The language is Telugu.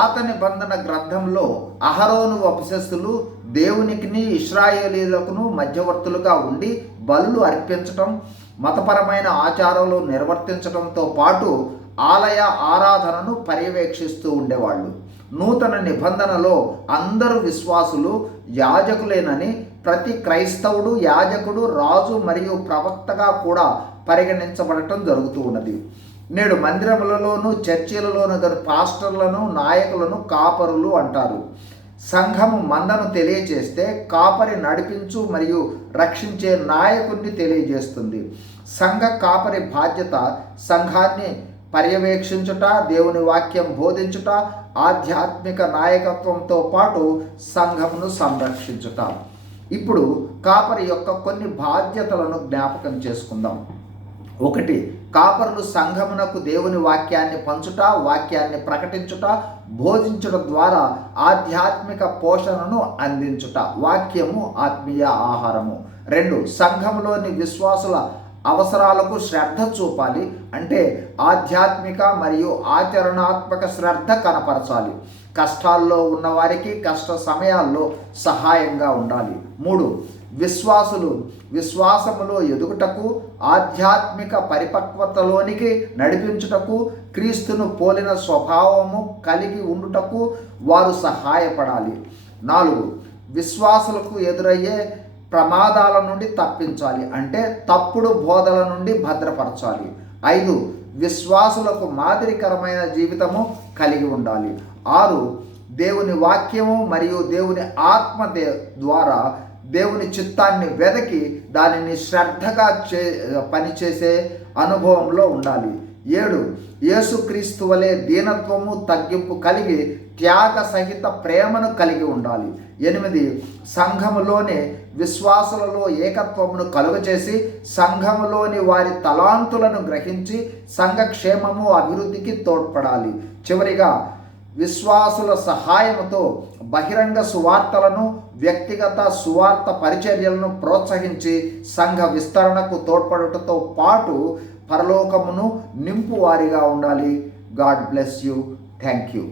పాత నిబంధన గ్రంథంలో అహరోను వంశస్థులు దేవునికిని ఇశ్రాయేలీయులకును మధ్యవర్తులుగా ఉండి బలులు అర్పించటం, మతపరమైన ఆచారాలు నిర్వర్తించడంతో పాటు ఆలయ ఆరాధనను పర్యవేక్షిస్తూ ఉండేవాళ్ళు. నూతన నిబంధనలో అందరూ విశ్వాసులు యాజకులేనని, ప్రతి క్రైస్తవుడు యాజకుడు, రాజు మరియు ప్రవక్తగా కూడా పరిగణించబడటం జరుగుతూ ఉన్నది. నేడు మందిరములలోను చర్చిలలోను పాస్టర్లను, నాయకులను కాపరులు అంటారు. సంఘము మందను తెలియజేస్తే కాపరి నడిపించు మరియు రక్షించే నాయకుడిని తెలియజేస్తుంది. సంఘ కాపరి బాధ్యత సంఘాన్ని పర్యవేక్షించుట, దేవుని వాక్యం బోధించుట, ఆధ్యాత్మిక నాయకత్వంతో పాటు సంఘమును సంరక్షించుట. ఇప్పుడు కాపరి యొక్క కొన్ని బాధ్యతలను జ్ఞాపకం చేసుకుందాం. 1. కాపరులు సంఘమునకు దేవుని వాక్యాన్ని పంచుట, వాక్యాన్ని ప్రకటించుట, బోధించుట ద్వారా ఆధ్యాత్మిక పోషణను అందించుట. వాక్యము ఆత్మీయ ఆహారము. 2. సంఘములోని విశ్వాసుల అవసరాలకు శ్రద్ధ చూపాలి. అంటే ఆధ్యాత్మిక మరియు ఆచరణాత్మక శ్రద్ధ కనపరచాలి. కష్టాల్లో ఉన్నవారికి కష్ట సమయాల్లో సహాయంగా ఉండాలి. 3. విశ్వాసులు విశ్వాసములో ఎదుగుటకు, ఆధ్యాత్మిక పరిపక్వతలోనికి నడిపించుటకు, క్రీస్తును పోలిన స్వభావము కలిగి ఉండుటకు వారు సహాయపడాలి. 4. విశ్వాసులకు ఎదురయ్యే ప్రమాదాల నుండి తప్పించాలి. అంటే తప్పుడు బోధల నుండి భద్రపరచాలి. 5. విశ్వాసులకు మాదిరికరమైన జీవితము కలిగి ఉండాలి. 6. దేవుని వాక్యము మరియు దేవుని ఆత్మ ద్వారా దేవుని చిత్తాన్ని వెదకి దానిని శ్రద్ధగా పనిచేసే అనుభవంలో ఉండాలి. 7. యేసుక్రీస్తు వలె దీనత్వము, తగ్గింపు కలిగి త్యాగ సహిత ప్రేమను కలిగి ఉండాలి. 8. సంఘములోని విశ్వాసులలో ఏకత్వమును కలుగచేసి సంఘములోని వారి తలాంతులను గ్రహించి సంఘక్షేమము, అభివృద్ధికి తోడ్పడాలి. చివరిగా విశ్వాసుల సహాయముతో బహిరంగ సువార్తలను, వ్యక్తిగత సువార్త పరిచర్యలను ప్రోత్సహించి సంఘ విస్తరణకు తోడ్పడుటతో పాటు పరలోకమును నింపువారిగా ఉండాలి. God bless you. Thank you.